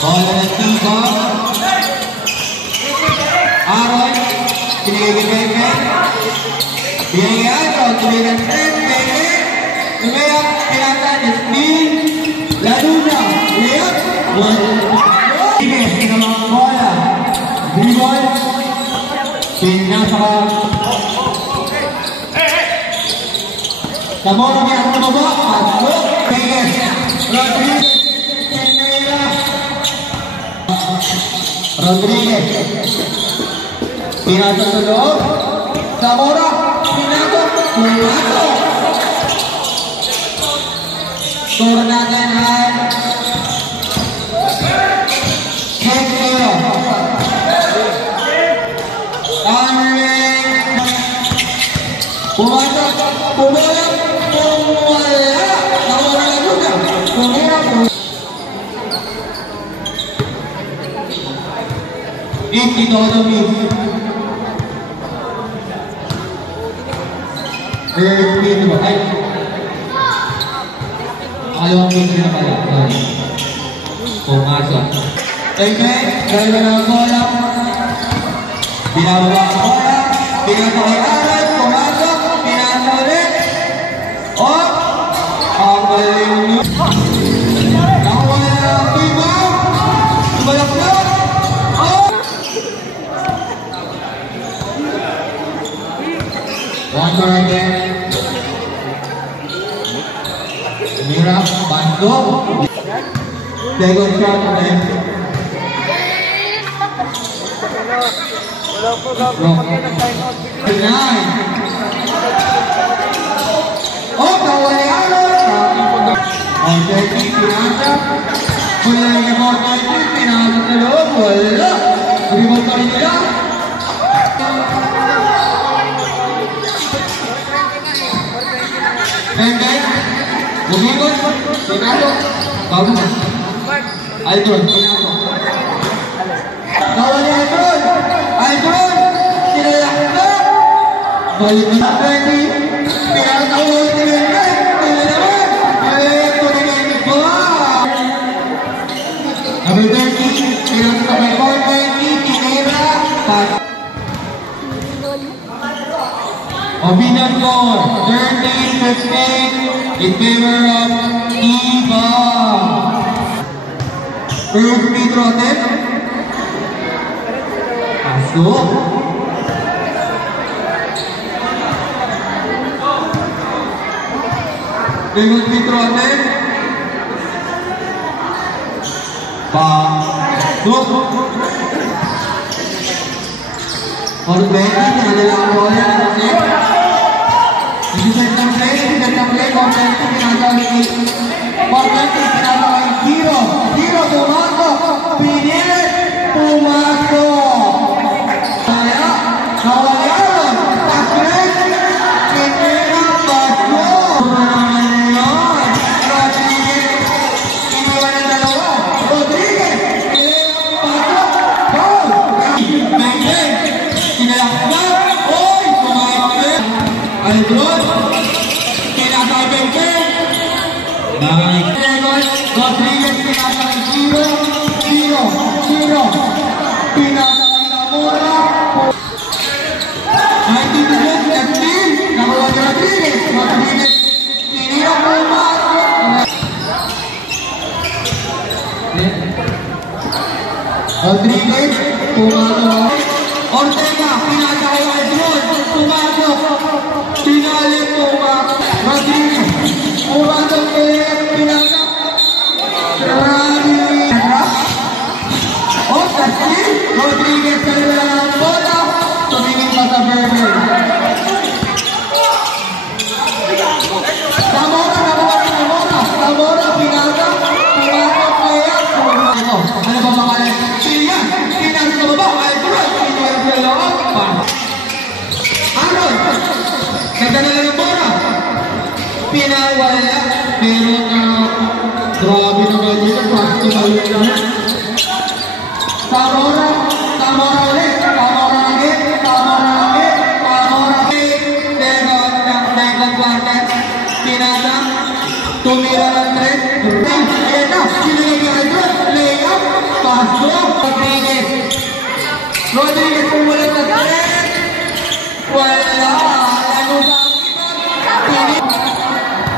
Bola ng Tico. Aaron. Pinigay kay Beke. Pinigay Aaron. Pinigay kay Beke. Lumayap. Pinata. Jasmine. Laduna. Layup. Pinamang bola. Dribble. Pinasa. Saboro niya ang tumaba. Pasok. Vegas. Rodriguez. Rodriguez. Pinasa sa loob. Saboro. Pinasa. Pinasa. Score natin ay Hector. Pumasok. Pumalak. Pumala. Nawala na juga. Pumira. Economy. Earthquake ba? Ay. Ayaw ang pwede na pala. Pumasok. Okay. Dahil na ang bola. Binababa ang bola. Pinatawag-aral. Pumasok. Pinasa ulit. Oh! Ang galing nyo. Nakawala na ang tiba. Tumalak na. Oh! One more again. Mira, Bando. Second shot again. Nine. Oh, kawali Aaron. On 30, pinasa. Wala na yung about 90, pinasa sa loob. Wala. Rebound pa rin nila. Bengay. Lumikot. Pinasa. Bago na. Aldron. Pinasa. Kawali Aldron. Aldron. Sinalak na. Balik na 20. Pinasa ulit ni Bengay. Wala naman. Ito ni Bengay ba? Number 30. Pinasa sa may 420. Pinera. Obinan score. 13-15 in favor of Iba. First free throw attempt. Pasok. Second free throw attempt. Pasok. For 20, nalalang bola na natin. Defense ng play, for 20, pinatawag for 20, pinatawag Hero. Hero, pumasok. Pinilit, pumasok. Kaya, nawali Aaron. Pasres, Pinera, pasok. Rodriguez, iniwan ang dalawa. Rodriguez, pasok. Foul. Bengay, sinalak na. Oy, sumayot. Aldron, pinasa Bengay. Rodriguez, pinasa Hero. Hero, Hero. Pinasa Namora. 92 Jasmine. Nakuha ni Rodriguez. Rodriguez, pinira pumasok. Rodriguez, pumasok. Ortega, pinasa kay Aldron. Pumasok. Pinali, pumasok. Rodriguez, pumasok ulit. Pinasa. Oh, Jasmine. Rodriguez sa nila ng bola. Tumingin pa sa Berber. Zamora, pinasa. Pumasok kaya. Ano ba mga Pilihan? Pinasa sa baba. Aldron. Pinasa sa loob. Aaron. Nagdala ng bola. Pinawala. Pero grabe naman yun. Pasto na yun. Zamora ulit. Zamora ulit. Second quarter. Pinasa. Tumira na ng 3. Ayan na, sinigay doon. Layup, pasok. Rodriguez pumulit na 3. Wala. Ano ba?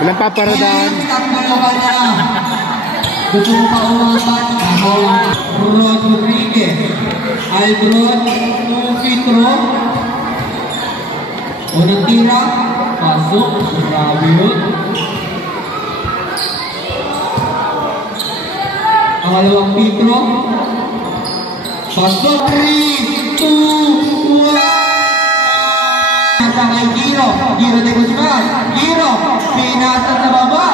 Walang paparadaan. Gusto mo pa umapat? Rodriguez. Aldron, Petro. Unang tira. Pasok. Grabe yun. Pangalawang Petro. Pasok. 3, 2, 1. Kay Giro. Giro de Guzman. Giro. Pinasat na baba.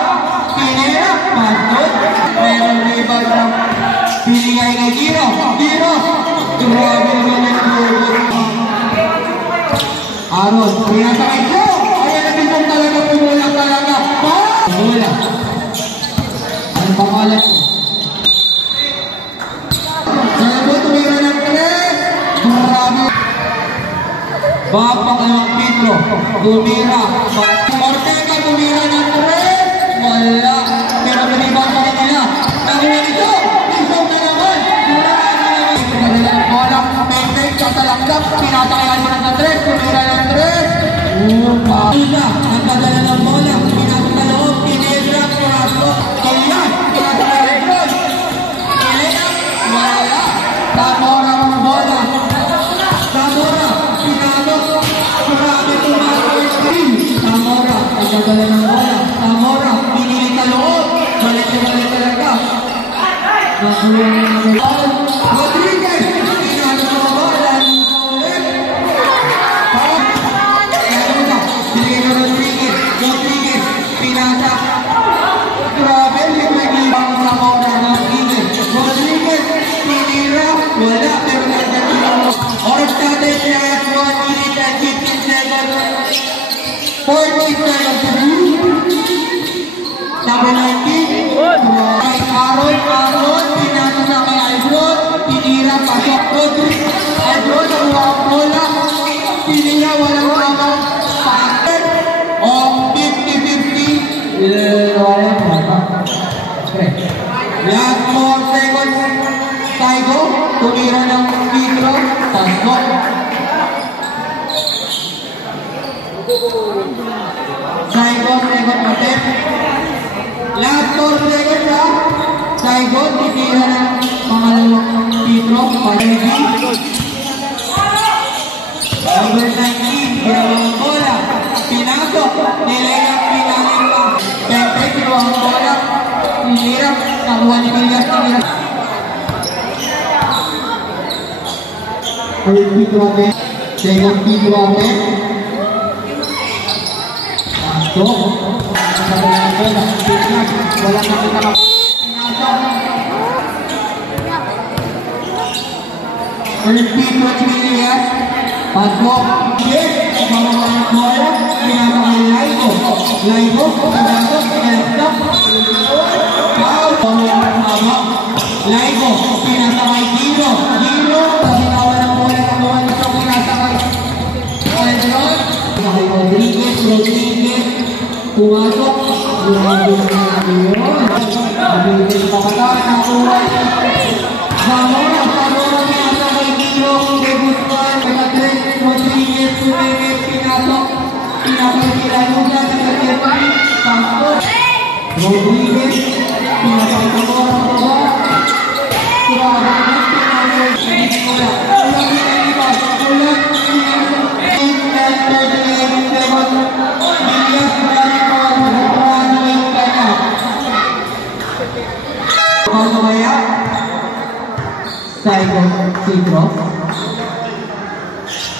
Pinira. Pasok. Meron rebound na binigay kay Giro. Giro. Grabe naman yung robot. Aron. Pinasat kay Giro. Ayan na bigong talaga. Pumulang talaga. Pumulang. Ano pangalan mo? Nalabo. Tumira ng 3. Grabe. Pangalawang Petro, tumira. Ortega tumira ng 3. Wala. Pero pinibang pa rin nila. Nakuha nito. Isaw na naman. Pinadala ng bola. Pendek sa talakdak. Pinatakayan mo ng 3. Tumira ng 3. Upa. Nagpadala ng bola. Pinasok sa loob. Pinedra. Pinasok. Kaya. Pinatakayan ng 3. Kaya. Wala. Tamora ng bola. Tamora. Tamora, nagdadala ng bola. Tamora, pinili sa loob. Balik talaga. Nakuha ng Rodriguez, pinalo sa bola. Ulit. Binigay na Rodriguez. Rodriguez, pinasa. Grabe, nagpagibang sa bola ng Rodriguez. Rodriguez, pinira. Wala, pero nagdadala. Oras natin siya at 1 minute and 15 seconds. 40 seconds. Number 19. Kay Aaron. Pinasa na kay Aldron. Pinira. Pasok. Aldron. Nakuha ang bola. Pinira. Walang tama. Packet. O 50-50. Walang tama. Last 4 seconds. Saigo. Tumira ng Petro. Pasok. Saigo, second attempt. Last 4 seconds ha. Saigo, titira ng pangalawang Petro. Palagi. Number 19, ginawang bola. Pinasok. Nilayang pinahin pa. Pepe, ginawang bola. Tinira. Nakuha ni Villas. Tinira. Third Petro attempt. Second Petro attempt. So, wala nakita ka. Third Petro Chilias. Pasok. Yes. Mamawala ng bola. Pinasok ng Laigo. Laigo. Pinasok. Pinasok. Foul. Mamawala ng mama. Laigo. Pinasok kay Giro. Giro. Paginawa ng bola. Nakuha nito. Pinasok kay Aldron. Kay Rodriguez. Pumasok. Grabe na yun. Mabilis pa pala. Nakuha. Zamora. Pinasok kay Giro. Kay Guzman. Kay Madrid. Rodriguez. Tumingin. Pinasok. Pinasok kay Luga. Pasok. Rodriguez. Pinasok kay Zamora. Grabe na. Kalau kaya Saigo Petro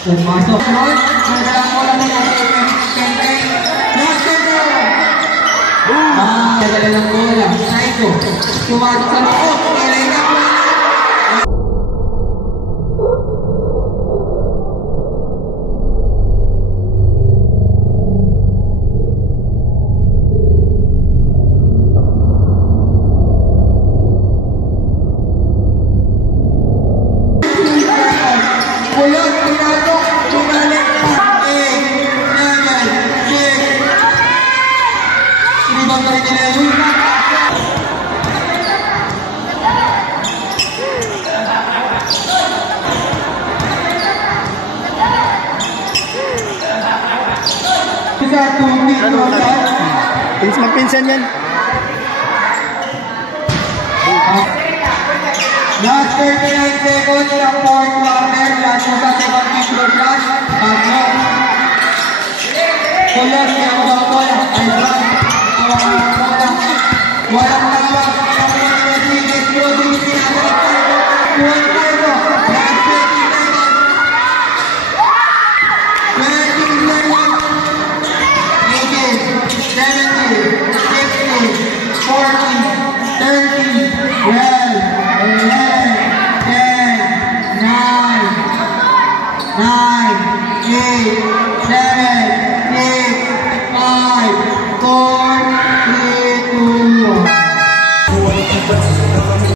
pumasok nagdalang bola na nagdalang bola Saigo pumasok sa loob Elena. Rebound dari Leuca. Kuya, 2 feet total. Magpinsan yan. Last 39 seconds ng fourth quarter. Last mo sa second free throw shot. Pagyo. Kuya, siya mo ba bola? Ay, Brad. Walang tawag.